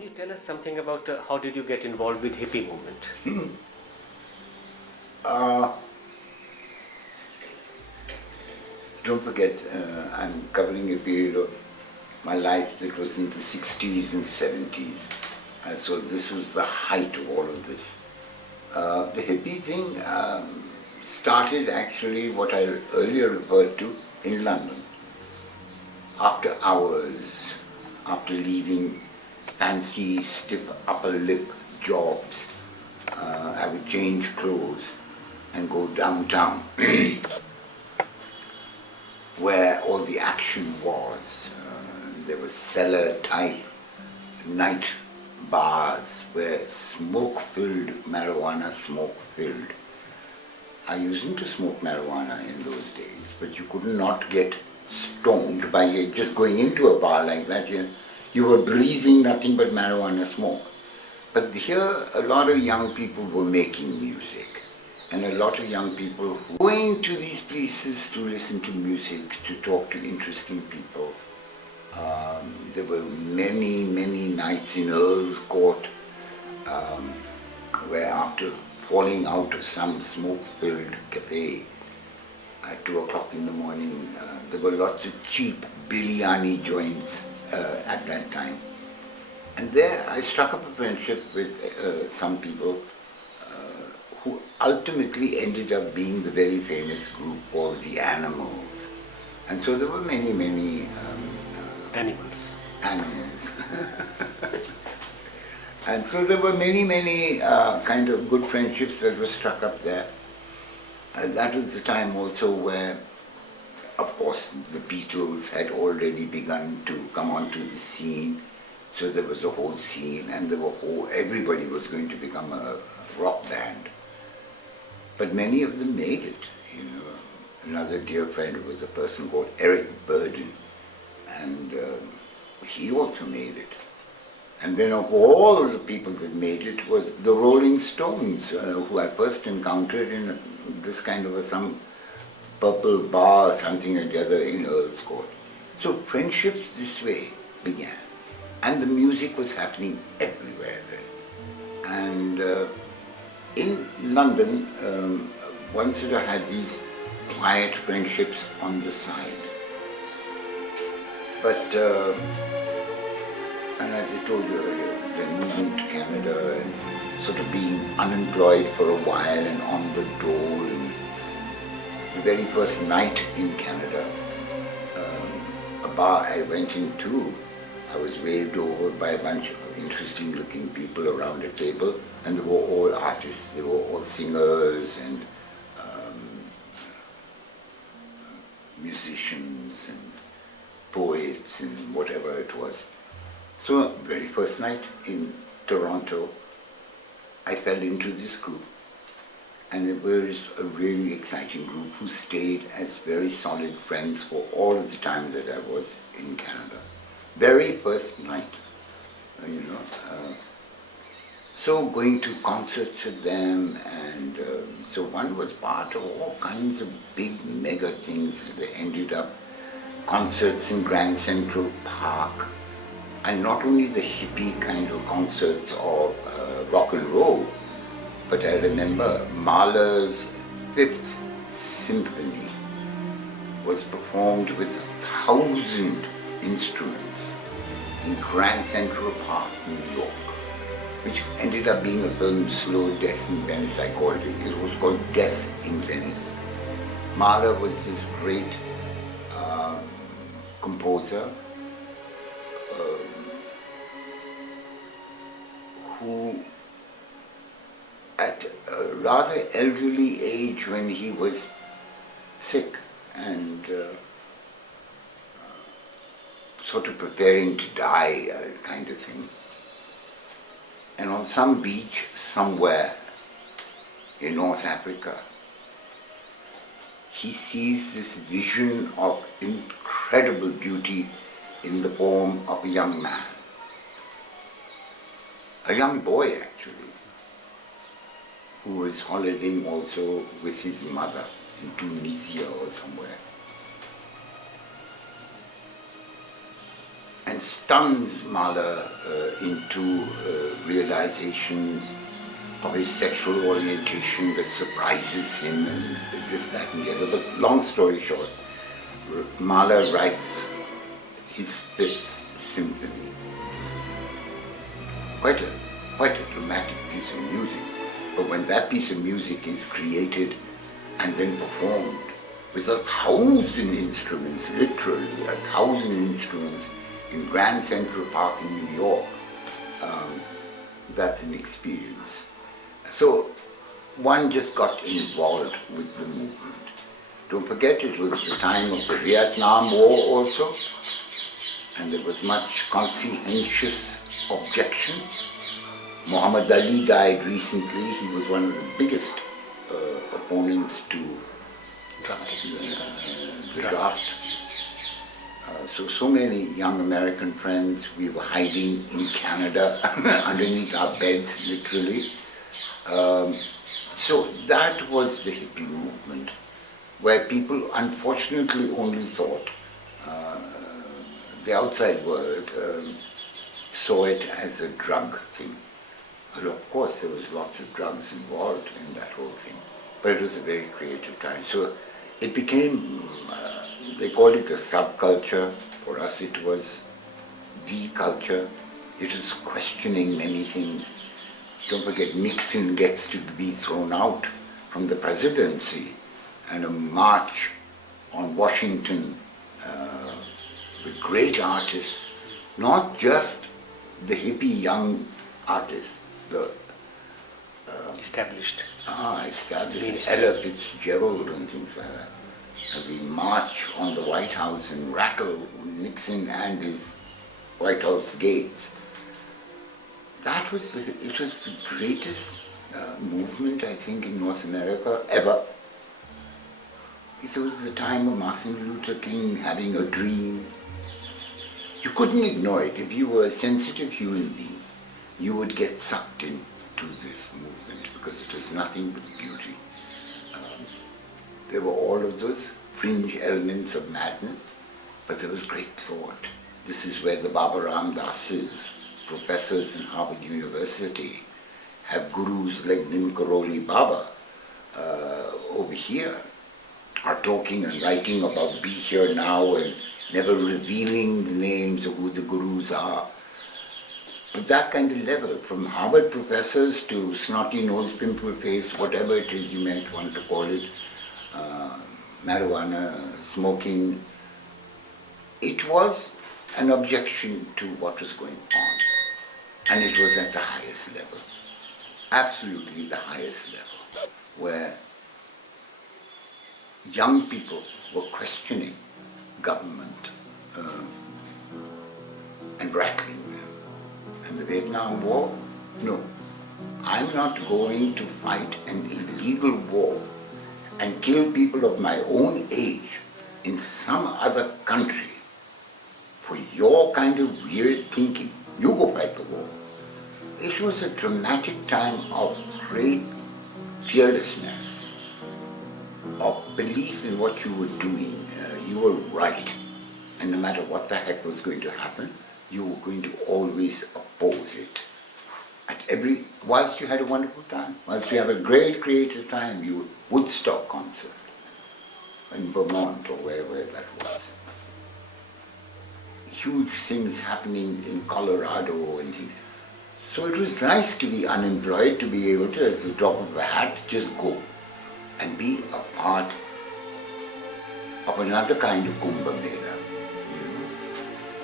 Can you tell us something about how did you get involved with hippie movement? Uh, don't forget, I'm covering a period of my life that was in the 60s and 70s. So this was the height of all of this. The hippie thing started actually what I earlier referred to in London. After hours, after leaving fancy, stiff upper lip jobs, I would change clothes and go downtown where all the action was. There were cellar-type night bars where smoke-filled marijuana, smoke-filled. I used to smoke marijuana in those days, but you could not get stoned by just going into a bar like that. You were breathing nothing but marijuana smoke. But here, a lot of young people were making music, and a lot of young people who were going to these places to listen to music, to talk to interesting people. There were many, many nights in Earl's Court where after falling out of some smoke-filled cafe at 2 o'clock in the morning, there were lots of cheap biryani joints at that time. And there I struck up a friendship with some people who ultimately ended up being the very famous group called The Animals. And so there were many, many Animals. And so there were many, many kind of good friendships that were struck up there. That was the time also where, of course, the Beatles had already begun to come onto the scene. So there was a whole scene, and everybody was going to become a rock band. But many of them made it. Another dear friend was a person called Eric Burden, and he also made it. And then of all the people that made it was the Rolling Stones, who I first encountered in this kind of some purple bar or something or the other in Earl's Court. So friendships this way began. And the music was happening everywhere then. And in London, one sort of had these quiet friendships on the side. But, and as I told you earlier, then moving to Canada and sort of being unemployed for a while and on the dole. And the very first night in Canada, a bar I went into, I was waved over by a bunch of interesting looking people around a table, and they were all artists, they were all singers and musicians and poets and whatever it was. So very first night in Toronto, I fell into this group, and it was a really exciting group who stayed as very solid friends for all of the time that I was in Canada. Very first night, so going to concerts with them, and so one was part of all kinds of big mega things. They ended up concerts in Grand Central Park, and not only the hippie kind of concerts of rock and roll, but I remember Mahler's Fifth Symphony was performed with 1,000 instruments in Grand Central Park, New York, which ended up being a film, Slow Death in Venice, I called it. It was called Death in Venice. Mahler was this great composer who, at a rather elderly age, when he was sick and sort of preparing to die, kind of thing. And on some beach somewhere in North Africa, he sees this vision of incredible beauty in the form of a young man. A young boy, actually, who was holidaying also with his mother in Tunisia or somewhere. and stuns Mahler into realizations of his sexual orientation that surprises him and this, that and the other. But long story short, Mahler writes his Fifth Symphony. Quite a dramatic piece of music. But when that piece of music is created and then performed with 1,000 instruments, literally 1,000 instruments in Grand Central Park in New York, that's an experience. So one just got involved with the movement. Don't forget, it was the time of the Vietnam War also, and there was much conscientious objection. Muhammad Ali died recently. He was one of the biggest opponents to the draft. So many young American friends, we were hiding in Canada underneath our beds, literally. So that was the hippie movement, where people unfortunately only thought, the outside world saw it as a drug thing. But of course there was lots of drugs involved in that whole thing. But it was a very creative time. So it became, they called it a subculture. For us it was the culture. It was questioning many things. Don't forget, Nixon gets to be thrown out from the presidency, and a march on Washington with great artists, not just the hippie young artists, the established. Established, Ella Fitzgerald and things like that. And we march on the White House and rattle Nixon and his White House gates. It was the greatest movement, I think, in North America ever. It was the time of Martin Luther King having a dream. You couldn't ignore it. If you were a sensitive human being, you would get sucked into this movement because it was nothing but beauty. There were all of those fringe elements of madness, but there was great thought. This is where the Baba Ram Dases, professors in Harvard University, have gurus like Nim Karoli Baba over here, are talking and writing about be here now and never revealing the names of who the gurus are. But that kind of level, from Harvard professors to snotty nose, pimple face, whatever it is you might want to call it, marijuana, smoking, it was an objection to what was going on. And it was at the highest level, absolutely the highest level, where young people were questioning government and rattling them. And the Vietnam War? No. I'm not going to fight an illegal war and kill people of my own age in some other country for your kind of weird thinking. You go fight the war. It was a dramatic time of great fearlessness, of belief in what you were doing. You were right. And no matter what the heck was going to happen, you were going to always oppose it. Whilst you had a wonderful time, whilst you have a great creative time, Woodstock concert in Vermont or wherever that was. Huge things happening in Colorado and things. So it was nice to be unemployed, to be able to, as the drop of a hat, just go and be a part of another kind of Kumbh Mela.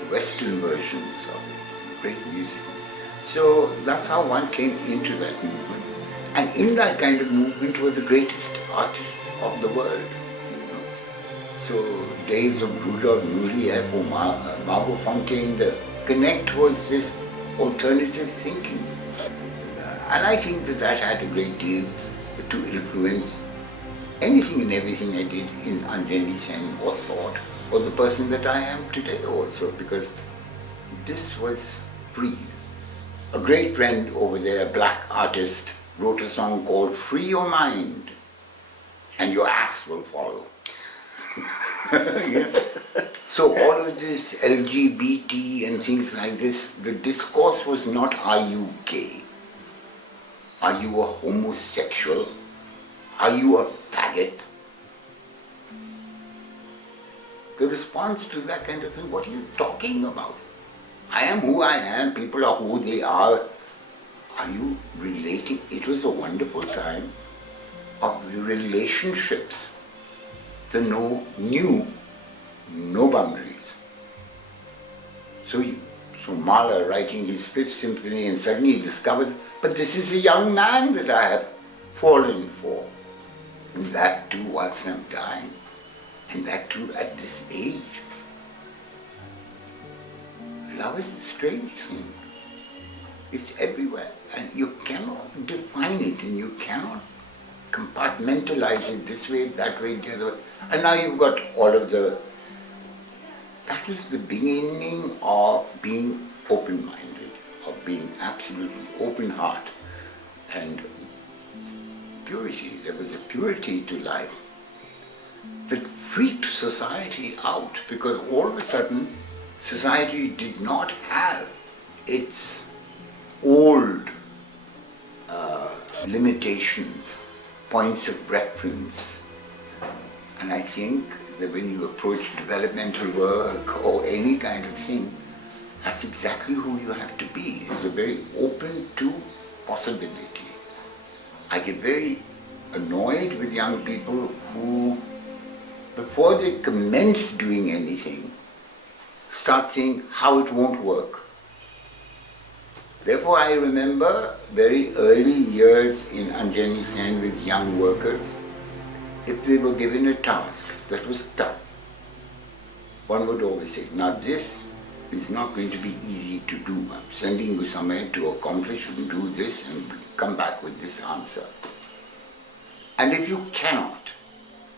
The Western versions of it, great music. So that's how one came into that movement. And in that kind of movement were the greatest artists of the world. So days of Rudolf Nureyev or Margot Fonteyn, the connect was this alternative thinking. And I think that had a great deal to influence anything and everything I did in Anjali Sen or thought, or the person that I am today also, because this was free. A great friend over there, a black artist, wrote a song called Free Your Mind and Your Ass Will Follow. So all of this LGBT and things like this, the discourse was not, are you gay? Are you a homosexual? Are you a faggot? The response to that kind of thing, what are you talking about? I am who I am, people are who they are. Are you relating? It was a wonderful time of relationships. The knew no boundaries. So Mahler writing his Fifth Symphony and suddenly he discovered, but this is a young man that I have fallen for. And that too whilst I'm dying. And that too at this age. Love is a strange thing. It's everywhere and you cannot define it and you cannot compartmentalize it this way, that way, the other way. And now you've got all of that was the beginning of being open-minded, of being absolutely open heart and purity. There was a purity to life that freaked society out because all of a sudden society did not have its old limitations, points of reference. And I think that when you approach developmental work or any kind of thing, that's exactly who you have to be. It's a very open to possibility. I get very annoyed with young people who, before they commence doing anything, start saying how it won't work. Therefore, I remember very early years in Anjani Sen with young workers, if they were given a task that was tough, one would always say, now this is not going to be easy to do. I'm sending you somewhere to accomplish and do this and come back with this answer. And if you cannot,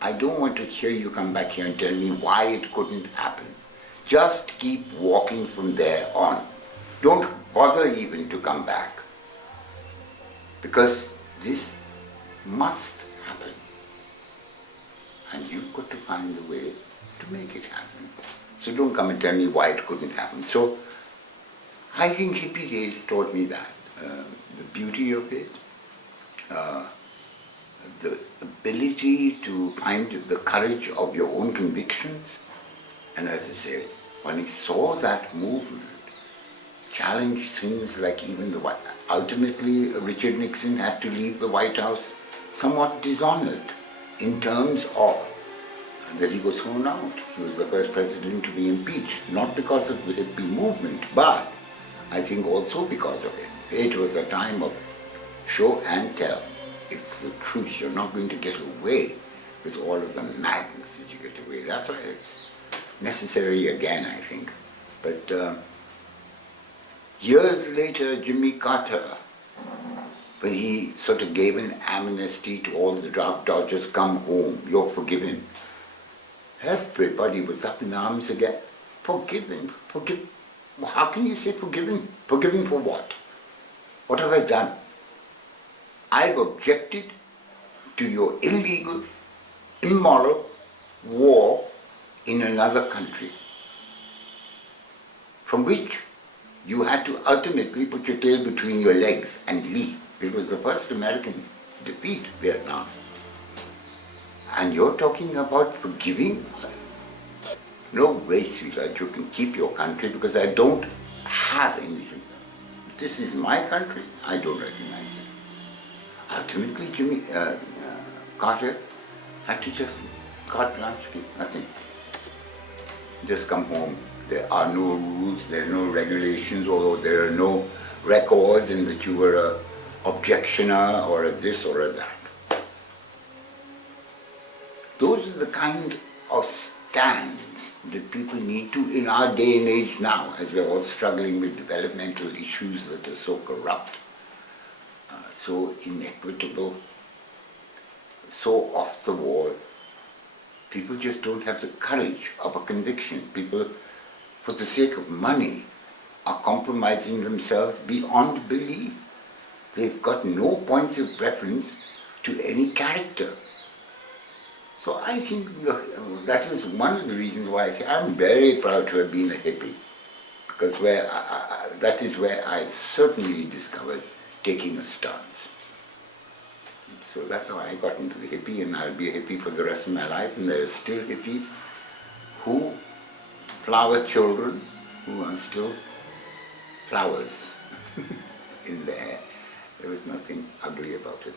I don't want to hear you come back here and tell me why it couldn't happen. Just keep walking from there on. Don't bother even to come back. Because this must happen. And you've got to find a way to make it happen. So don't come and tell me why it couldn't happen. So I think hippie days taught me that. The beauty of it, the ability to find the courage of your own convictions. And as I said, when I saw that movement challenge things like even the White, ultimately Richard Nixon had to leave the White House somewhat dishonored in terms of that he was thrown out. He was the first president to be impeached, not because of the hippie movement, but I think also because of it. It was a time of show and tell. It's the truth. You're not going to get away with all of the madness that you get away. That's why it's necessary again, I think. But years later, Jimmy Carter, when he sort of gave an amnesty to all the draft dodgers, come home, you're forgiven. Everybody was up in arms again. Forgiven, forgiven. How can you say forgiven? Forgiven for what? What have I done? I've objected to your illegal, immoral war in another country, from which you had to ultimately put your tail between your legs and leave. It was the first American defeat, Vietnam. And you're talking about forgiving us? No way, sweetheart, you can keep your country because I don't have anything. This is my country, I don't recognize it. Ultimately, Jimmy Carter had to just carte blanche, nothing. Just come home. There are no rules, there are no regulations, or there are no records in which you were a objectioner or a this or a that. Those are the kind of stands that people need to in our day and age now, as we're all struggling with developmental issues that are so corrupt, so inequitable, so off the wall. People just don't have the courage of a conviction. People, for the sake of money, are compromising themselves beyond belief. They've got no points of reference to any character. So I think that is one of the reasons why I say I'm very proud to have been a hippie, because that is where I certainly discovered taking a stance. So that's how I got into the hippie, and I'll be a hippie for the rest of my life. And there are still hippies who flower children who are still flowers in their hair. There was nothing ugly about it.